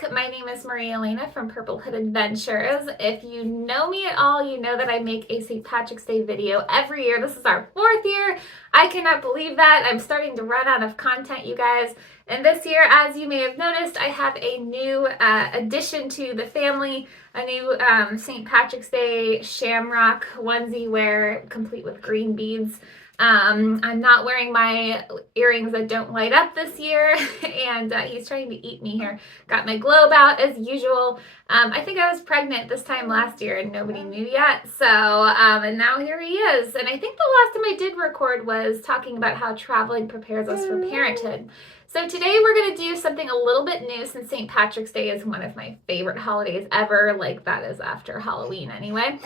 back. My name is Maria Elena from Purple Hood Adventures. If you know me at all, you know that I make a St. Patrick's Day video every year. This is our 4th year. I cannot believe that. I'm starting to run out of content, you guys. And this year, as you may have noticed, I have a new addition to the family, a new St. Patrick's Day shamrock onesie wear, complete with green beads. I'm not wearing my earrings that don't light up this year, and he's trying to eat me here. Got my globe out as usual. I think I was pregnant this time last year and nobody knew yet, so, and now here he is. And I think the last time I did record was talking about how traveling prepares us for parenthood. So today we're going to do something a little bit new since St. Patrick's Day is one of my favorite holidays ever. Like, that is after Halloween anyway,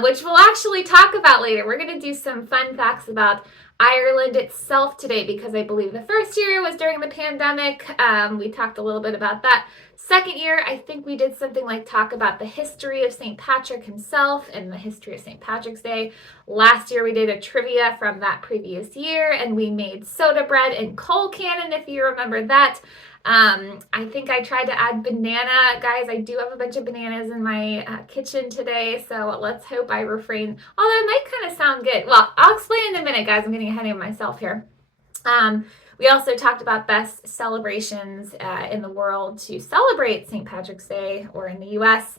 which we'll actually talk about later. We're going to do some fun facts about Ireland itself today because I believe the first year was during the pandemic. We talked a little bit about that. Second year, I think we did something like talk about the history of St. Patrick himself and the history of St. Patrick's Day. Last year, we did a trivia from that previous year, and we made soda bread and coal cannon, if you remember that. I think I tried to add banana. Guys, I do have a bunch of bananas in my kitchen today, so let's hope I refrain. Although it might kind of sound good. Well, I'll explain in a minute, guys. I'm getting ahead of myself here. We also talked about best celebrations in the world to celebrate St. Patrick's Day, or in the U.S.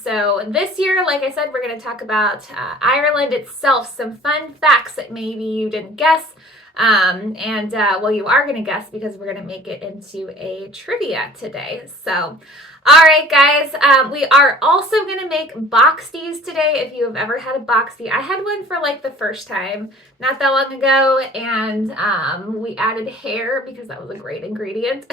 So this year, like I said, we're going to talk about Ireland itself, some fun facts that maybe you didn't guess. Well, you are going to guess because we're going to make it into a trivia today. So, all right, guys, we are also going to make Boxties today. If you have ever had a Boxty, I had one for like the first time not that long ago, and we added hair because that was a great ingredient.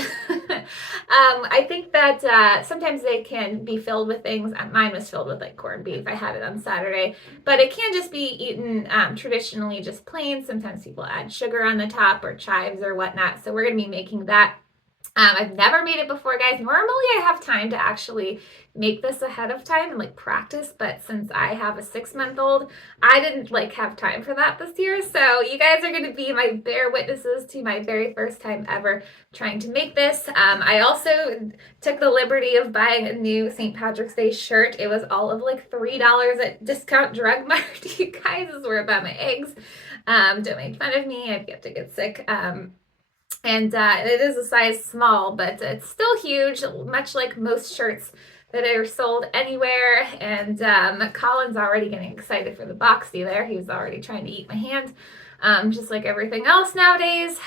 I think that sometimes they can be filled with things. Mine was filled with like corned beef. I had it on Saturday, but it can just be eaten traditionally just plain. Sometimes people add sugar on the top or chives or whatnot. So we're going to be making that. I've never made it before, guys. Normally I have time to actually make this ahead of time and like practice, but since I have a 6-month-old, I didn't like have time for that this year. So you guys are going to be my bear witnesses to my very first time ever trying to make this. I also took the liberty of buying a new St. Patrick's Day shirt. It was all of like $3 at Discount Drug Mart. You guys, this is where I buy my eggs. Don't make fun of me. I'd get to get sick. And it is a size small, but it's still huge, much like most shirts that are sold anywhere. And Collin's already getting excited for the Boxty there. He was already trying to eat my hand, just like everything else nowadays.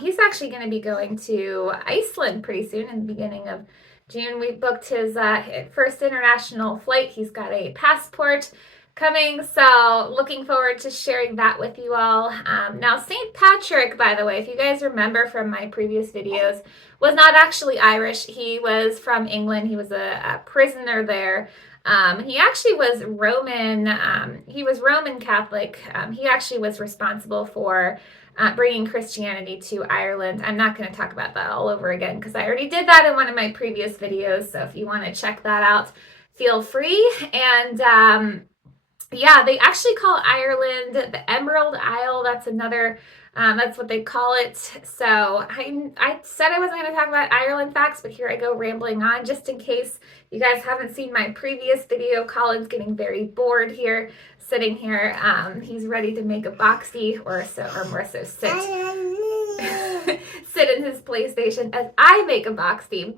He's actually going to be going to Iceland pretty soon in the beginning of June. We booked his first international flight. He's got a passport coming, so looking forward to sharing that with you all. Now, St. Patrick, by the way, if you guys remember from my previous videos, was not actually Irish. He was from England. He was a prisoner there. He actually was Roman. He was Roman Catholic. He actually was responsible for bringing Christianity to Ireland. I'm not going to talk about that all over again because I already did that in one of my previous videos. So if you want to check that out, feel free. And yeah, they actually call Ireland the Emerald Isle. That's another, that's what they call it. So I said I wasn't going to talk about Ireland facts, but here I go rambling on just in case you guys haven't seen my previous video. Colin's getting very bored here, sitting here. He's ready to make a Boxty, or more so sit in his PlayStation as I make a Boxty.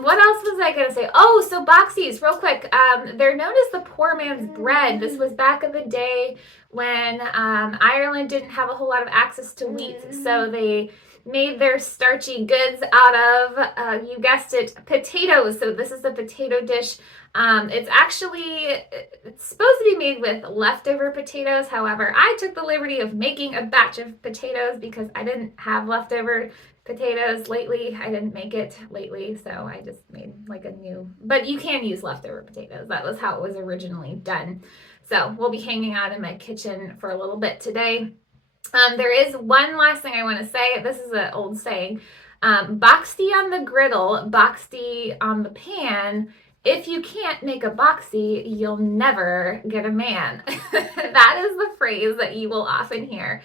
What else was I going to say? Oh, so Boxties, real quick. They're known as the poor man's bread. This was back in the day when Ireland didn't have a whole lot of access to wheat, so they made their starchy goods out of, you guessed it, potatoes. So this is a potato dish. It's supposed to be made with leftover potatoes. However, I took the liberty of making a batch of potatoes because I didn't have leftover potatoes lately. I didn't make it lately, so I just made like a new, but you can use leftover potatoes. That was how it was originally done. So we'll be hanging out in my kitchen for a little bit today. There is one last thing I want to say. This is an old saying. Boxty on the griddle, Boxty on the pan. If you can't make a Boxty, you'll never get a man. That is the phrase that you will often hear.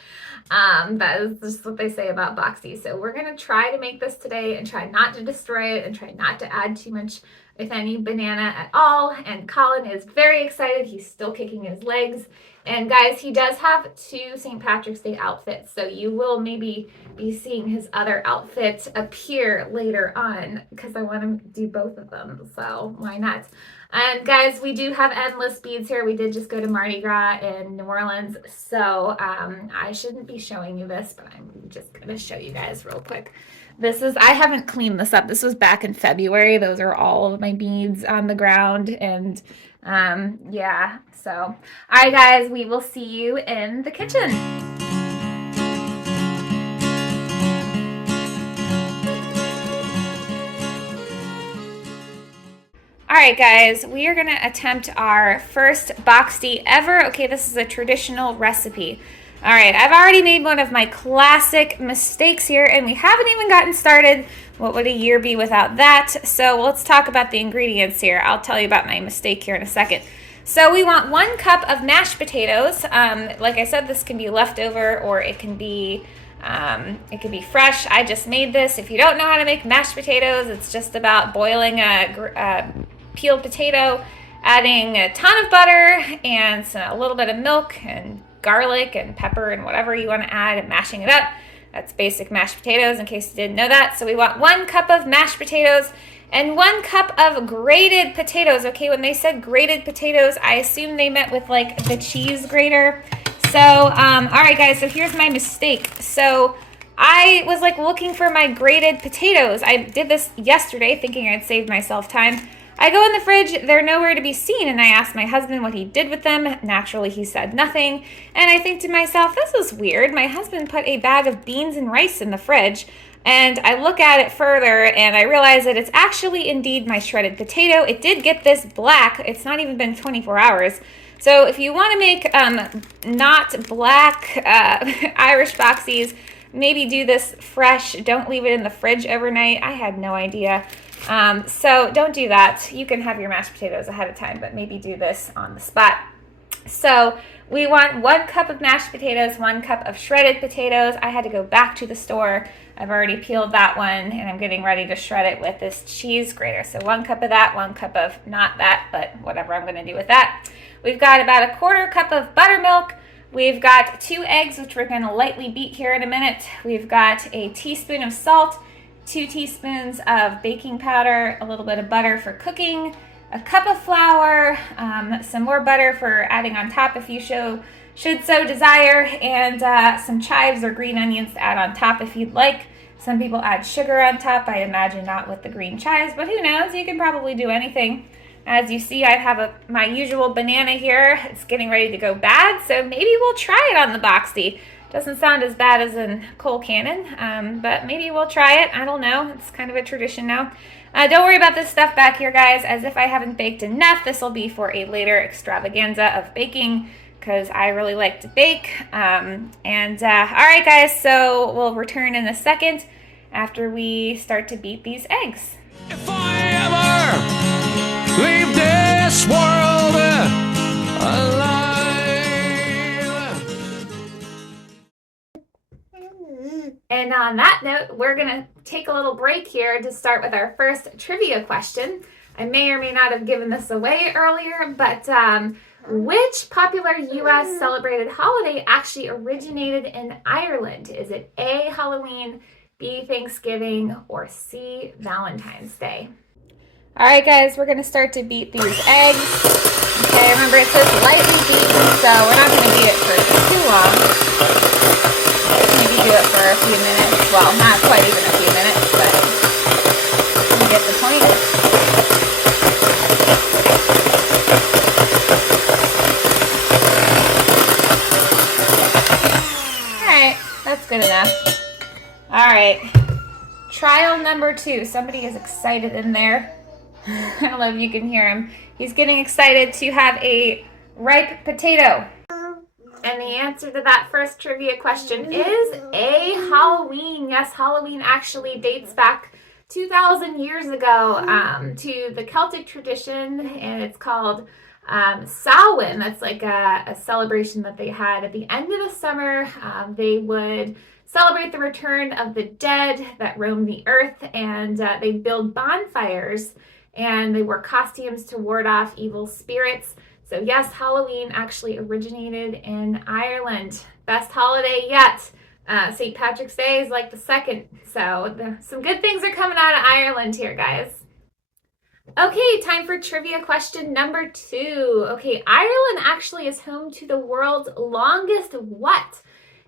That is just what they say about Boxty. So we're going to try to make this today and try not to destroy it and try not to add too much, if any, banana at all. And Collin is very excited. He's still kicking his legs. And guys, he does have 2 St. Patrick's Day outfits, so you will maybe be seeing his other outfit appear later on because I want to do both of them, so why not? And guys, we do have endless beads here. We did just go to Mardi Gras in New Orleans, so I shouldn't be showing you this, but I'm just going to show you guys real quick. This is, I haven't cleaned this up. This was back in February. Those are all of my beads on the ground, and yeah, so all right guys, we will see you in the kitchen. All right guys, we are gonna attempt our first Boxty ever. Okay, this is a traditional recipe. All right, I've already made one of my classic mistakes here, and we haven't even gotten started. What would a year be without that? So let's talk about the ingredients here. I'll tell you about my mistake here in a second. So we want 1 cup of mashed potatoes. Like I said, this can be leftover or it can be fresh. I just made this. If you don't know how to make mashed potatoes, it's just about boiling a peeled potato, adding a ton of butter and a little bit of milk and garlic and pepper and whatever you want to add and mashing it up. That's basic mashed potatoes in case you didn't know that. So we want 1 cup of mashed potatoes and 1 cup of grated potatoes. Okay, when they said grated potatoes, I assumed they meant with like the cheese grater. So, all right guys, so here's my mistake. So I was like looking for my grated potatoes. I did this yesterday thinking I'd save myself time. I go in the fridge, they're nowhere to be seen, and I asked my husband what he did with them. Naturally, he said nothing, and I think to myself, this is weird. My husband put a bag of beans and rice in the fridge, and I look at it further, and I realize that it's actually indeed my shredded potato. It did get this black. It's not even been 24 hours. So if you want to make not black Irish Boxties, maybe do this fresh. Don't leave it in the fridge overnight. I had no idea. So don't do that. You can have your mashed potatoes ahead of time, but maybe do this on the spot. So we want 1 cup of mashed potatoes, 1 cup of shredded potatoes. I had to go back to the store. I've already peeled that one, and I'm getting ready to shred it with this cheese grater. So 1 cup of that, 1 cup of not that, but whatever I'm going to do with that. We've got about a 1/4 cup of buttermilk. We've got 2 eggs, which we're going to lightly beat here in a minute. We've got a teaspoon of salt, 2 teaspoons of baking powder, a little bit of butter for cooking, a cup of flour, some more butter for adding on top if you should so desire, and some chives or green onions to add on top if you'd like. Some people add sugar on top. I imagine not with the green chives, but who knows? You can probably do anything. As you see, I have my usual banana here. It's getting ready to go bad, so maybe we'll try it on the Boxty. Doesn't sound as bad as in Coal Cannon, but maybe we'll try it. I don't know. It's kind of a tradition now. Don't worry about this stuff back here, guys. As if I haven't baked enough, this will be for a later extravaganza of baking because I really like to bake. All right, guys, so we'll return in a second after we start to beat these eggs. If I ever leave this world alive. And on that note, we're going to take a little break here to start with our first trivia question. I may or may not have given this away earlier, but which popular U.S. celebrated holiday actually originated in Ireland? Is it A, Halloween, B, Thanksgiving, or C, Valentine's Day? All right, guys, we're going to start to beat these eggs. Okay, remember it says lightly beaten, so we're not going to beat it for too long. Maybe do it for a few minutes. Well, not quite even a few minutes, but you get the point. All right, that's good enough. All right, trial number 2. Somebody is excited in there. I don't know if you can hear him. He's getting excited to have a ripe potato. And the answer to that first trivia question is A, Halloween. Yes, Halloween actually dates back 2,000 years ago to the Celtic tradition, and it's called Samhain, that's like a celebration that they had at the end of the summer. They would celebrate the return of the dead that roam the earth, and they build bonfires and they wore costumes to ward off evil spirits. So yes, Halloween actually originated in Ireland. Best holiday yet. St. Patrick's Day is like the second. So some good things are coming out of Ireland here, guys. Okay, time for trivia question number 2. Okay, Ireland actually is home to the world's longest what?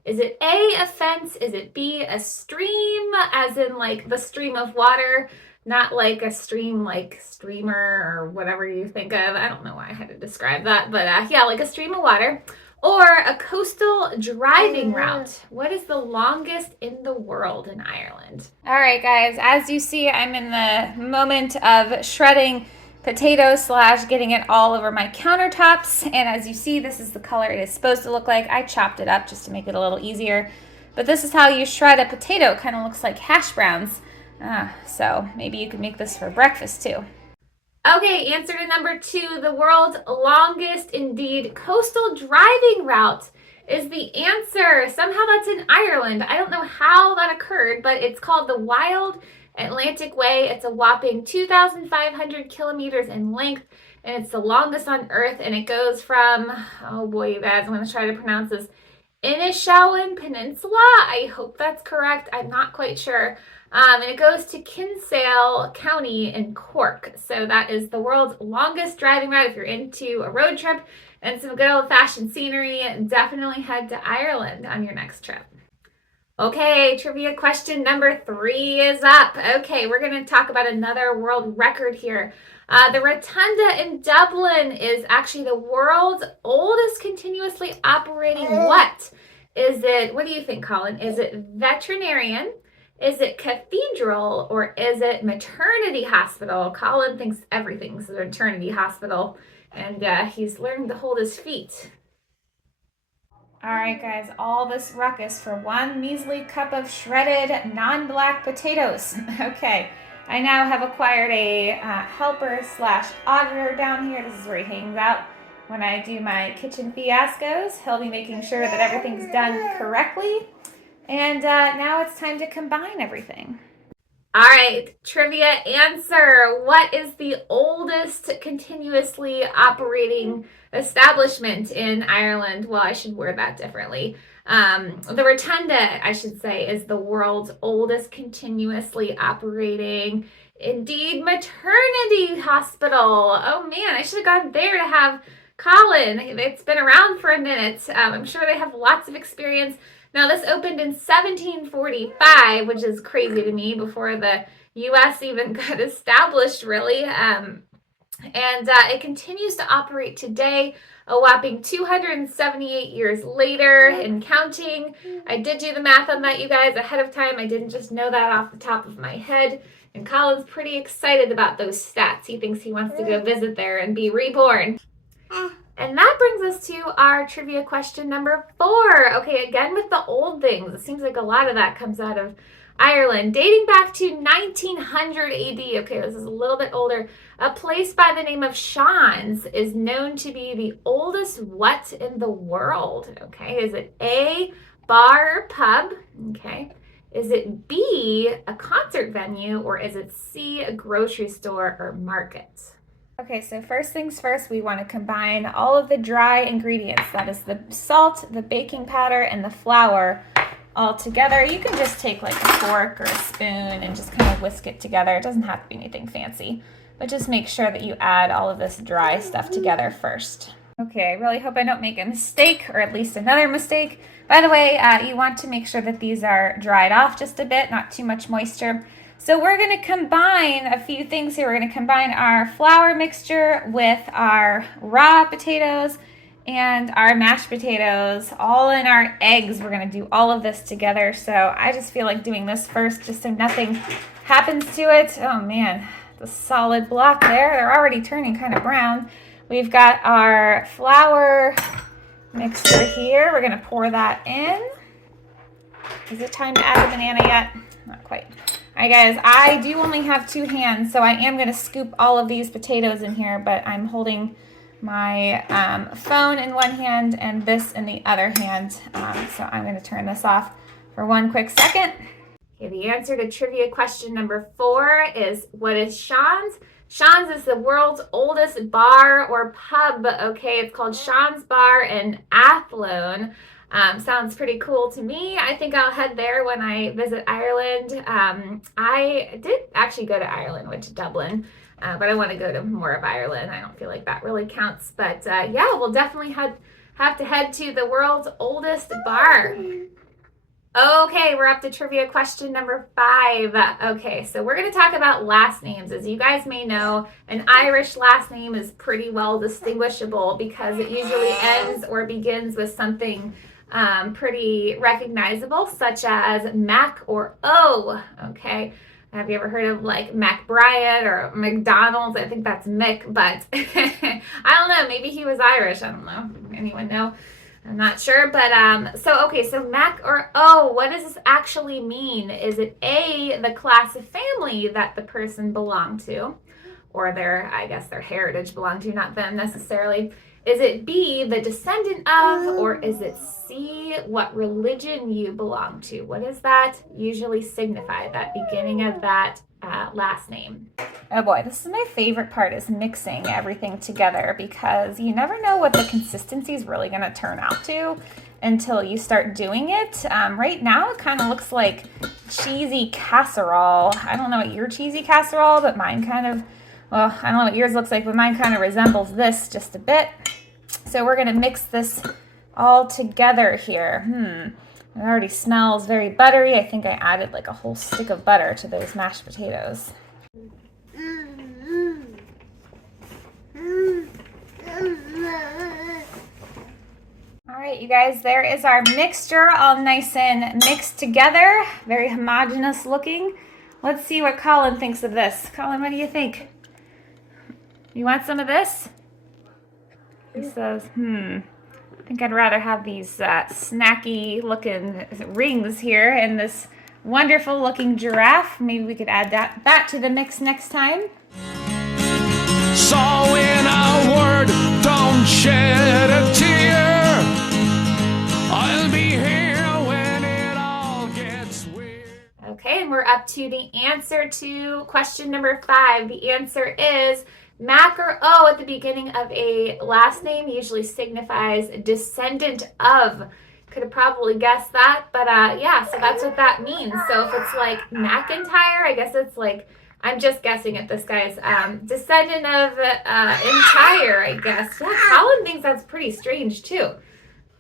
Is it A, a fence? Is it B, a stream, as in like the stream of water? Not like a stream like streamer or whatever you think of. I don't know why I had to describe that, but yeah, like a stream of water. Or a coastal driving route. What is the longest in the world in Ireland? All right, guys, as you see, I'm in the moment of shredding potatoes / getting it all over my countertops. And as you see, this is the color it is supposed to look like. I chopped it up just to make it a little easier. But this is how you shred a potato. It kind of looks like hash browns. So maybe you could make this for breakfast too. Okay, answer to number 2, the world's longest, indeed, coastal driving route is the answer. Somehow that's in Ireland. I don't know how that occurred, but it's called the Wild Atlantic Way. It's a whopping 2,500 kilometers in length, and it's the longest on Earth, and it goes from, oh boy, you guys, I'm going to try to pronounce this, Inishowen Peninsula. I hope that's correct. I'm not quite sure. And it goes to Kinsale County in Cork. So that is the world's longest driving route. If you're into a road trip and some good old-fashioned scenery, definitely head to Ireland on your next trip. Okay, trivia question number 3 is up. Okay, we're going to talk about another world record here. The Rotunda in Dublin is actually the world's oldest continuously operating what? Is it, what do you think, Collin? Is it veterinarian? Is it cathedral, or is it maternity hospital? Collin thinks everything's a maternity hospital, and he's learning to hold his feet. All right, guys, all this ruckus for one measly cup of shredded non-black potatoes. Okay, I now have acquired a helper / auditor down here. This is where he hangs out when I do my kitchen fiascos. He'll be making sure that everything's done correctly. And now it's time to combine everything. All right, trivia answer. What is the oldest continuously operating establishment in Ireland? Well, I should word that differently. The Rotunda, I should say, is the world's oldest continuously operating, indeed, maternity hospital. Oh man, I should have gone there to have Collin. It's been around for a minute. I'm sure they have lots of experience. Now, this opened in 1745, which is crazy to me, before the U.S. even got established, really. And it continues to operate today, a whopping 278 years later and counting. I did do the math on that, you guys, ahead of time. I didn't just know that off the top of my head. And Collin's pretty excited about those stats. He thinks he wants to go visit there and be reborn. And that brings us to our trivia question number 4. Okay, again with the old things. It seems like a lot of that comes out of Ireland. Dating back to 1900 AD, okay, this is a little bit older, a place by the name of Sean's is known to be the oldest what in the world? Okay, is it A, bar or pub? Okay, is it B, a concert venue? Or is it C, a grocery store or market? Okay, so first things first, we want to combine all of the dry ingredients. That is the salt, the baking powder, and the flour all together. You can just take like a fork or a spoon and just kind of whisk it together. It doesn't have to be anything fancy, but just make sure that you add all of this dry stuff together first. Okay, I really hope I don't make a mistake, or at least another mistake. By the way, you want to make sure that these are dried off just a bit, not too much moisture. So we're going to combine a few things here. We're going to combine our flour mixture with our raw potatoes and our mashed potatoes, all in our eggs. We're going to do all of this together. So I just feel like doing this first just so nothing happens to it. Oh man, the solid block there. They're already turning kind of brown. We've got our flour mixture here. We're going to pour that in. Is it time to add a banana yet? Not quite. All right, guys, I do only have 2 hands, so I am going to scoop all of these potatoes in here, but I'm holding my phone in one hand and this in the other hand. So I'm going to turn this off for one quick second. Okay, the answer to trivia question number 4 is, what is Sean's? Sean's is the world's oldest bar or pub. Okay, it's called Sean's Bar in Athlone. Sounds pretty cool to me. I think I'll head there when I visit Ireland. I did actually go to Ireland, went to Dublin, but I want to go to more of Ireland. I don't feel like that really counts. But yeah, we'll definitely have to head to the world's oldest bar. Okay, we're up to trivia question number 5. Okay, so we're going to talk about last names. As you guys may know, an Irish last name is pretty well distinguishable because it usually ends or begins with something pretty recognizable, such as Mac or O. Okay, have you ever heard of like MacBride or McDonald's? I think that's Mick, but I don't know. Maybe he was Irish. I don't know. Anyone know? I'm not sure, but so Mac or O, what does this actually mean? Is it A, the class of family that the person belonged to, or I guess their heritage belonged to, not them necessarily? Is it B, the descendant of, or is it C, what religion you belong to? What does that usually signify, that beginning of that last name? Oh boy, this is my favorite part, is mixing everything together, because you never know what the consistency is really going to turn out to until you start doing it. Right now it kind of looks like cheesy casserole. I don't know what your cheesy casserole, but mine kind of, well, I don't know what yours looks like, but mine kind of resembles this just a bit. So we're going to mix this all together here. It already smells very buttery. I think I added like a whole stick of butter to those mashed potatoes. All right, you guys, there is our mixture all nice and mixed together. Very homogeneous looking. Let's see what Collin thinks of this. Collin, what do you think? You want some of this? He says, I think I'd rather have these snacky looking rings here and this wonderful looking giraffe. Maybe we could add that to the mix next time. So in a word, don't shed a tear. I'll be here when it all gets weird. Okay, and we're up to the answer to question number 5. The answer is Mac or O at the beginning of a last name usually signifies descendant of. Could have probably guessed that, but yeah, so that's what that means. So if it's like McIntyre, I guess it's like, I'm just guessing at this guy's descendant of entire, I guess. Yeah, Collin thinks that's pretty strange too.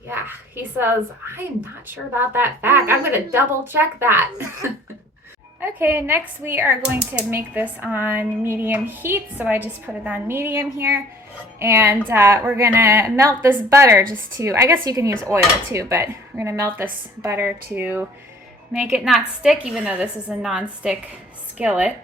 Yeah, he says, I'm not sure about that fact. I'm going to double check that. Okay, next we are going to make this on medium heat. So I just put it on medium here. And we're going to melt this butter just to, I guess you can use oil too, but we're going to melt this butter to make it not stick, even though this is a non-stick skillet.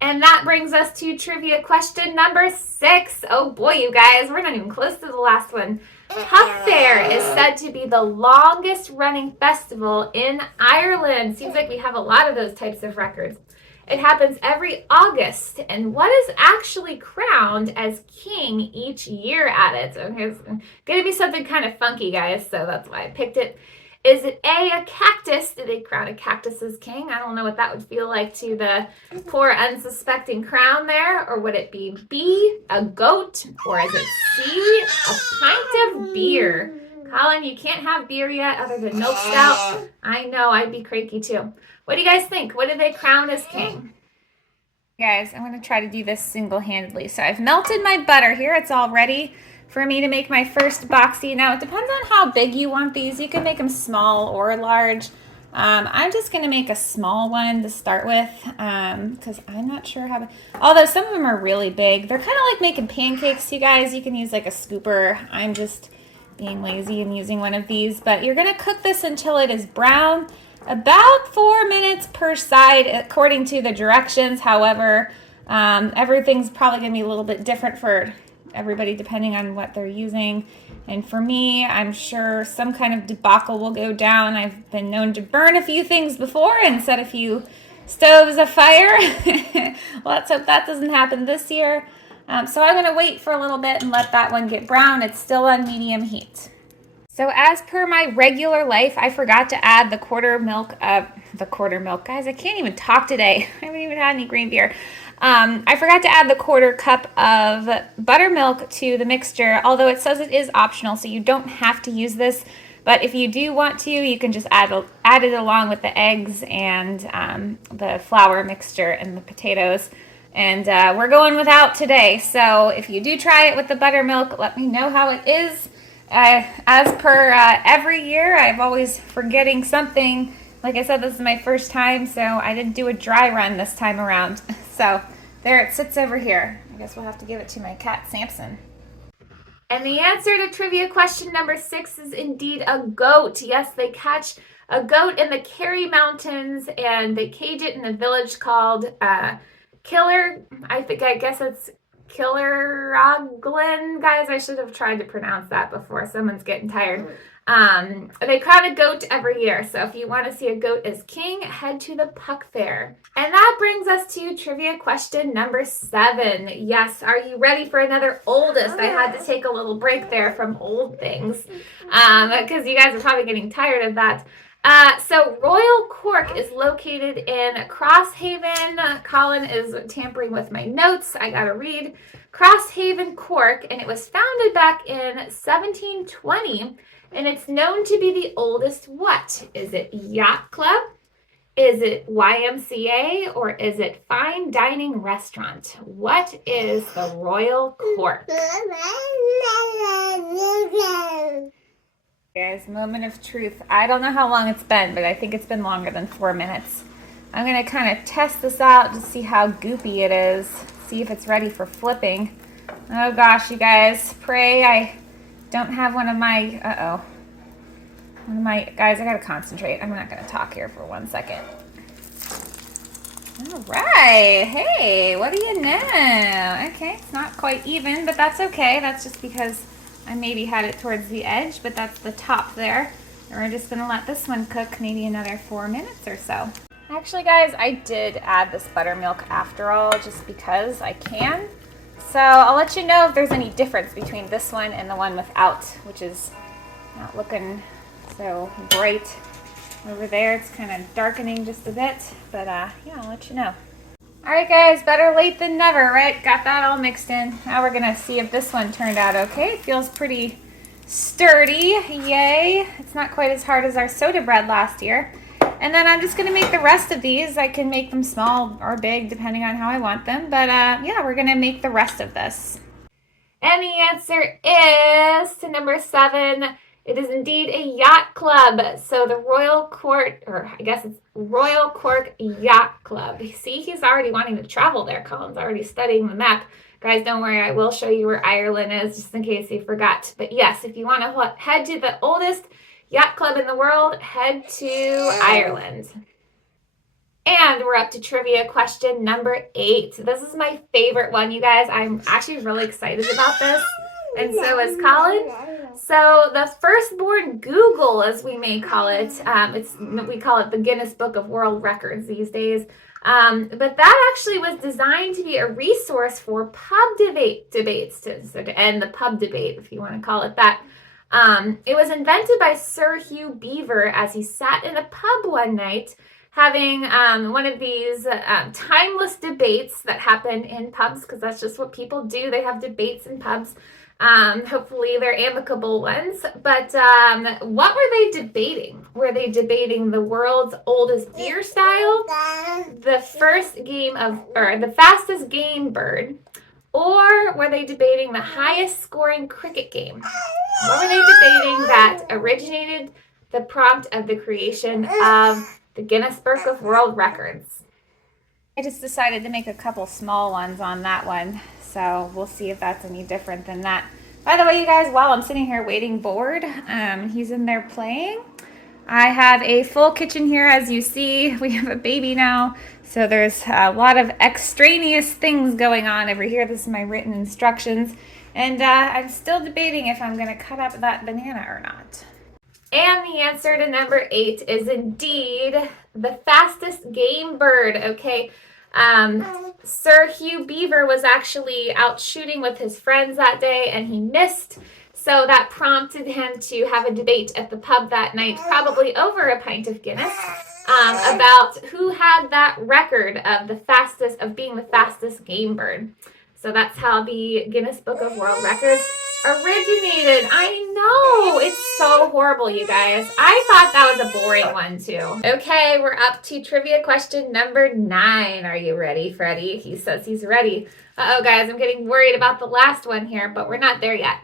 And that brings us to trivia question number 6. Oh boy, you guys, we're not even close to the last one. Huff Fair is said to be the longest running festival in Ireland. Seems like we have a lot of those types of records. It happens every August, and what is actually crowned as king each year at it? Okay, it's going to be something kind of funky, guys, so that's why I picked it. Is it A, cactus? Did they crown a cactus as king? I don't know what that would feel like to the poor unsuspecting crown there. Or would it be B, a goat? Or is it C, a pint of beer? Collin, you can't have beer yet other than milk stout. I know, I'd be cranky too. What do you guys think? What did they crown as king? Guys, I'm going to try to do this single-handedly. So I've melted my butter here. It's all ready for me to make my first boxty. Now, it depends on how big you want these. You can make them small or large. I'm just going to make a small one to start with because I'm not sure how, although some of them are really big. They're kind of like making pancakes, you guys. You can use like a scooper. I'm just being lazy and using one of these. But you're going to cook this until it is brown, about 4 minutes per side according to the directions. However, everything's probably going to be a little bit different for everybody depending on what they're using. And for me, I'm sure some kind of debacle will go down. I've been known to burn a few things before and set a few stoves afire. Well, let's hope that doesn't happen this year. So I'm going to wait for a little bit and let that one get brown. It's still on medium heat. So as per my regular life, I forgot to add the quarter milk. Guys, I can't even talk today. I haven't even had any green beer. I forgot to add the quarter cup of buttermilk to the mixture, although it says it is optional, so you don't have to use this. But if you do want to, you can just add it along with the eggs and the flour mixture and the potatoes. And we're going without today, so if you do try it with the buttermilk, let me know how it is. As per every year, I'm always forgetting something. Like I said, this is my first time, so I didn't do a dry run this time around. So there it sits over here. I guess we'll have to give it to my cat, Samson. And the answer to trivia question number 6 is indeed a goat. Yes, they catch a goat in the Kerry Mountains, and they cage it in a village called I guess it's Killaraglan. Guys, I should have tried to pronounce that before. Someone's getting tired. They crown a goat every year, so if you want to see a goat as king, head to the Puck Fair. And that brings us to trivia question number 7. Yes, are you ready for another oldest? I had to take a little break there from old things because you guys are probably getting tired of that. So Royal Cork is located in Crosshaven. Collin is tampering with my notes. I gotta read. Crosshaven, Cork, and it was founded back in 1720, and it's known to be the oldest what? Is it yacht club? Is it YMCA? Or is it fine dining restaurant? What is the Royal Cork? Guys, moment of truth. I don't know how long it's been, but I think it's been longer than 4 minutes. I'm going to kind of test this out to see how goopy it is. See if it's ready for flipping. Oh gosh, you guys. Pray I don't have one of my... Guys, I got to concentrate. I'm not going to talk here for 1 second. All right. Hey, what do you know? Okay, it's not quite even, but that's okay. That's just because I maybe had it towards the edge, but that's the top there. And we're just gonna let this one cook maybe another 4 minutes or so. Actually, guys, I did add this buttermilk after all, just because I can. So I'll let you know if there's any difference between this one and the one without, which is not looking so bright over there. It's kind of darkening just a bit, but yeah, I'll let you know. All right, guys, better late than never, right? Got that all mixed in. Now we're gonna see if this one turned out okay. It feels pretty sturdy, yay. It's not quite as hard as our soda bread last year. And then I'm just gonna make the rest of these. I can make them small or big depending on how I want them, but yeah, we're gonna make the rest of this. And the answer is to number 7. It is indeed a yacht club. So the Royal Cork Yacht Club. See, he's already wanting to travel there. Colin's already studying the map. Guys, don't worry. I will show you where Ireland is just in case you forgot. But yes, if you want to head to the oldest yacht club in the world, head to Ireland. And we're up to trivia question number 8. This is my favorite one, you guys. I'm actually really excited about this. And so is Collin. So the firstborn Google, as we may call it, we call it the Guinness Book of World Records these days. But that actually was designed to be a resource for pub debates, to end the pub debate, if you want to call it that. It was invented by Sir Hugh Beaver as he sat in a pub one night having one of these timeless debates that happen in pubs, because that's just what people do. They have debates in pubs. Hopefully they're amicable ones. But what were they debating? Were they debating the world's oldest beer style, the fastest game bird, or were they debating the highest scoring cricket game? What were they debating that originated the prompt of the creation of the Guinness Book of World Records? I just decided to make a couple small ones on that one. So we'll see if that's any different than that. By the way, you guys, while I'm sitting here waiting bored, he's in there playing. I have a full kitchen here, as you see. We have a baby now, so there's a lot of extraneous things going on over here. This is my written instructions. And I'm still debating if I'm going to cut up that banana or not. And the answer to number 8 is indeed the fastest game bird, okay? Sir Hugh Beaver was actually out shooting with his friends that day and he missed. So that prompted him to have a debate at the pub that night, probably over a pint of Guinness, about who had that record of being the fastest game bird. So that's how the Guinness Book of World Records originated. I know, it's so horrible, you guys. I thought that was a boring one too. Okay, we're up to trivia question number 9. Are you ready, Freddie? He says he's ready. Uh-oh, guys, I'm getting worried about the last one here, but we're not there yet.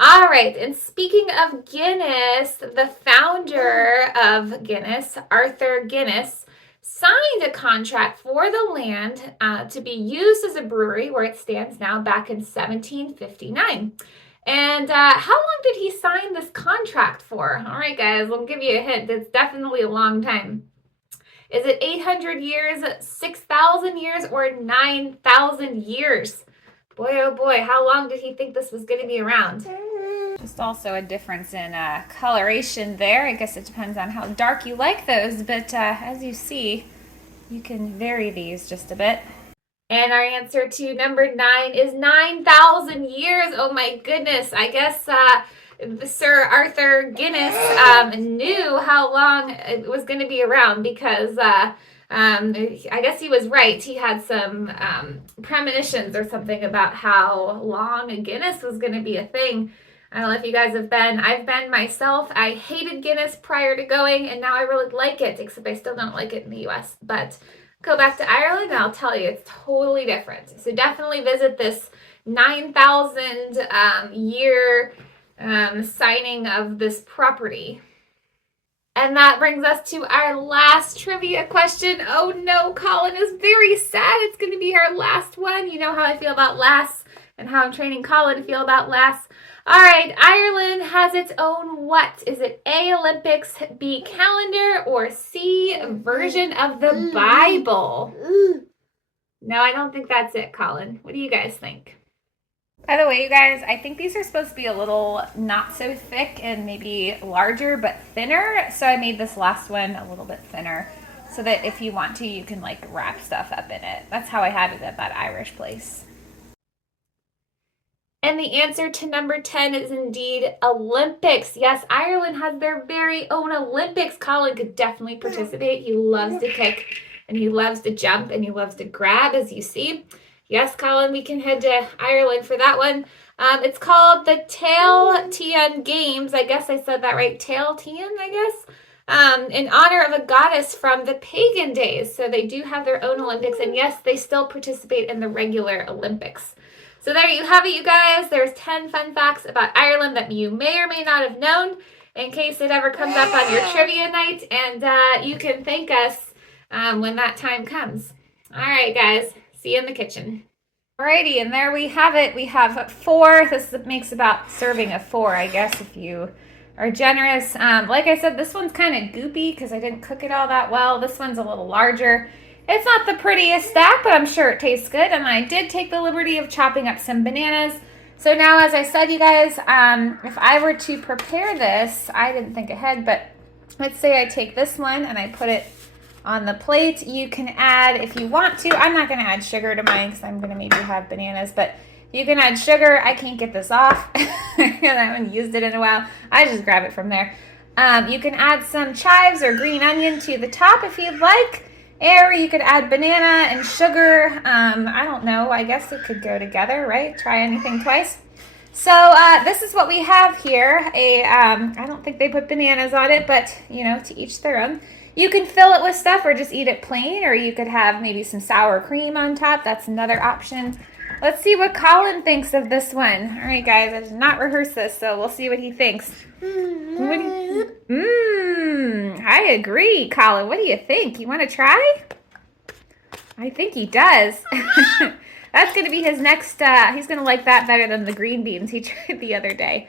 All right, and speaking of Guinness, the founder of Guinness, Arthur Guinness, signed a contract for the land to be used as a brewery where it stands now back in 1759. And how long did he sign this contract for? All right, guys, I'll give you a hint. It's definitely a long time. Is it 800 years, 6,000 years, or 9,000 years? Boy, oh boy, how long did he think this was going to be around? Just also a difference in coloration there. I guess it depends on how dark you like those, but as you see, you can vary these just a bit. And our answer to number 9 is 9,000 years. Oh my goodness. I guess Sir Arthur Guinness knew how long it was going to be around because I guess he was right. He had some premonitions or something about how long Guinness was going to be a thing. I don't know if you guys have been. I've been myself. I hated Guinness prior to going, and now I really like it, except I still don't like it in the U.S. But go back to Ireland, and I'll tell you, it's totally different. So definitely visit this 9,000 year signing of this property. And that brings us to our last trivia question. Oh no, Collin is very sad. It's going to be our last one. You know how I feel about lasts and how I'm training Collin to feel about lasts. All right, Ireland has its own what? Is it A, Olympics, B, calendar, or C, version of the Bible? No, I don't think that's it, Collin. What do you guys think? By the way, you guys, I think these are supposed to be a little not so thick and maybe larger but thinner. So I made this last one a little bit thinner so that if you want to, you can like wrap stuff up in it. That's how I had it at that Irish place. And the answer to number 10 is indeed Olympics. Yes, Ireland has their very own Olympics. Collin could definitely participate. He loves to kick and he loves to jump and he loves to grab, as you see. Yes, Collin, we can head to Ireland for that one. It's called the Tailtean Games. I guess I said that right. Tailtean, I guess. In honor of a goddess from the pagan days. So they do have their own Olympics. And yes, they still participate in the regular Olympics. So there you have it, you guys. There's 10 fun facts about Ireland that you may or may not have known in case it ever comes up on your trivia night. And you can thank us when that time comes. All right, guys. See you in the kitchen. Alrighty, and there we have it. We have 4. This makes about serving of 4, I guess, if you are generous. Like I said, this one's kind of goopy because I didn't cook it all that well. This one's a little larger. It's not the prettiest stack, but I'm sure it tastes good. And I did take the liberty of chopping up some bananas. So now, as I said, you guys, if I were to prepare this, I didn't think ahead, but let's say I take this one and I put it on the plate. You can add, if you want to, I'm not going to add sugar to mine because I'm going to maybe have bananas, but you can add sugar. I can't get this off. I haven't used it in a while. I just grab it from there. You can add some chives or green onion to the top if you'd like. Or you could add banana and sugar. I don't know. I guess it could go together, right? Try anything twice. So this is what we have here. I don't think they put bananas on it, but, you know, to each their own. You can fill it with stuff or just eat it plain, or you could have maybe some sour cream on top. That's another option. Let's see what Collin thinks of this one. All right, guys, I did not rehearse this, so we'll see what he thinks. I agree, Collin. What do you think? You want to try? I think he does. That's going to be his next, he's going to like that better than the green beans he tried the other day.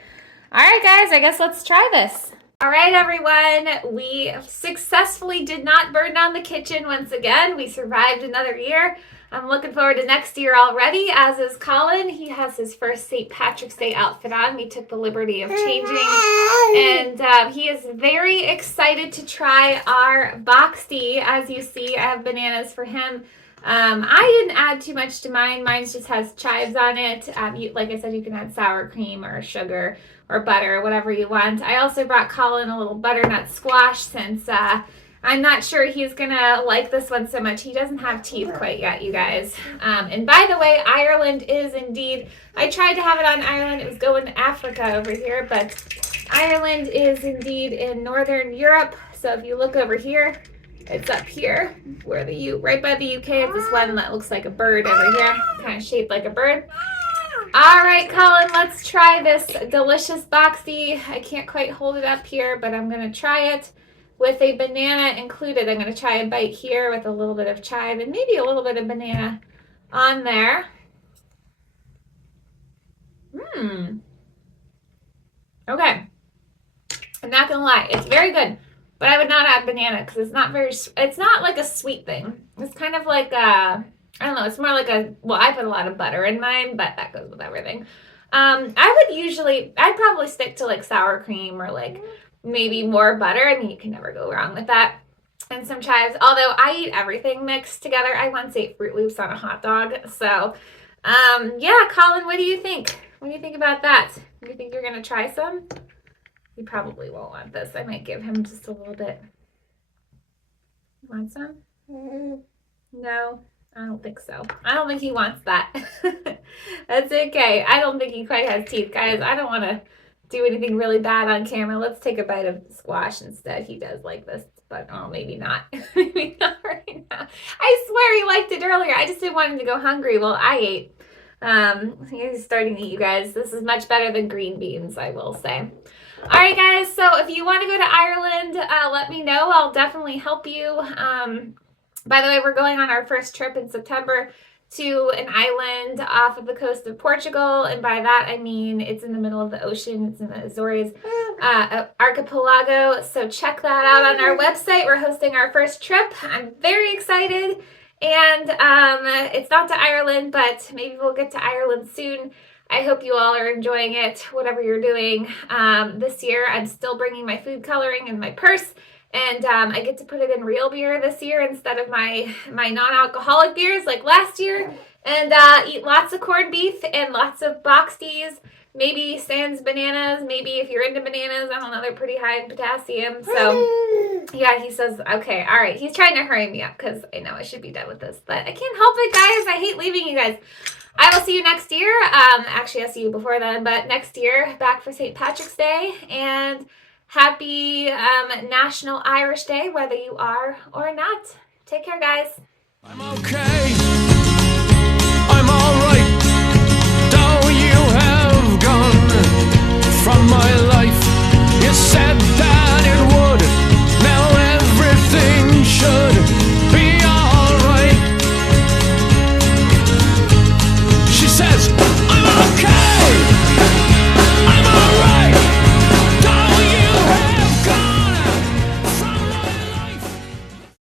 All right, guys, I guess let's try this. All right, everyone, we successfully did not burn down the kitchen once again. We survived another year. I'm looking forward to next year already, as is Collin. He has his first St. Patrick's Day outfit on. We took the liberty of changing, and he is very excited to try our Boxty. As you see, I have bananas for him. I didn't add too much to mine. Mine just has chives on it. Like I said, you can add sour cream or sugar or butter, whatever you want. I also brought Collin a little butternut squash since I'm not sure he's gonna like this one so much. He doesn't have teeth quite yet, you guys. And by the way, Ireland is indeed, I tried to have it on Ireland. It was going to Africa over here, but Ireland is indeed in Northern Europe. So if you look over here, it's up here where right by the UK is this one that looks like a bird over here, kind of shaped like a bird. All right, Collin, let's try this delicious boxty. I can't quite hold it up here, but I'm gonna try it with a banana included. I'm gonna try a bite here with a little bit of chive and maybe a little bit of banana on there. Okay. I'm not gonna lie, it's very good. But I would not add banana because it's not like a sweet thing. It's kind of like I don't know, it's more like I put a lot of butter in mine, but that goes with everything. I'd probably stick to like sour cream or like maybe more butter. I mean, you can never go wrong with that. And some chives, although I eat everything mixed together. I once ate Fruit Loops on a hot dog. So, yeah, Collin, what do you think? What do you think about that? Do you think you're gonna try some? He probably won't want this. I might give him just a little bit. You want some? No, I don't think so. I don't think he wants that. That's okay. I don't think he quite has teeth, guys. I don't want to do anything really bad on camera. Let's take a bite of squash instead. He does like this, but oh, maybe not. Maybe not right now. I swear he liked it earlier. I just didn't want him to go hungry while I ate. He's starting to eat, you guys. This is much better than green beans, I will say. All right, guys, so if you want to go to Ireland, let me know. I'll definitely help you. By the way, we're going on our first trip in September to an island off of the coast of Portugal, and by that I mean it's in the middle of the ocean. It's in the Azores archipelago, so check that out on our website. We're hosting our first trip. I'm very excited, and it's not to Ireland, but maybe we'll get to Ireland soon. I hope you all are enjoying it, whatever you're doing. This year, I'm still bringing my food coloring in my purse, and I get to put it in real beer this year instead of my non-alcoholic beers like last year, and eat lots of corned beef and lots of Boxties, maybe sans bananas, maybe if you're into bananas. I don't know, they're pretty high in potassium, so yeah, he says, okay, all right. He's trying to hurry me up because I know I should be done with this, but I can't help it, guys. I hate leaving you guys. I will see you next year. Actually, I'll see you before then, but next year, back for St. Patrick's Day, and happy National Irish Day, whether you are or not. Take care, guys. I'm okay.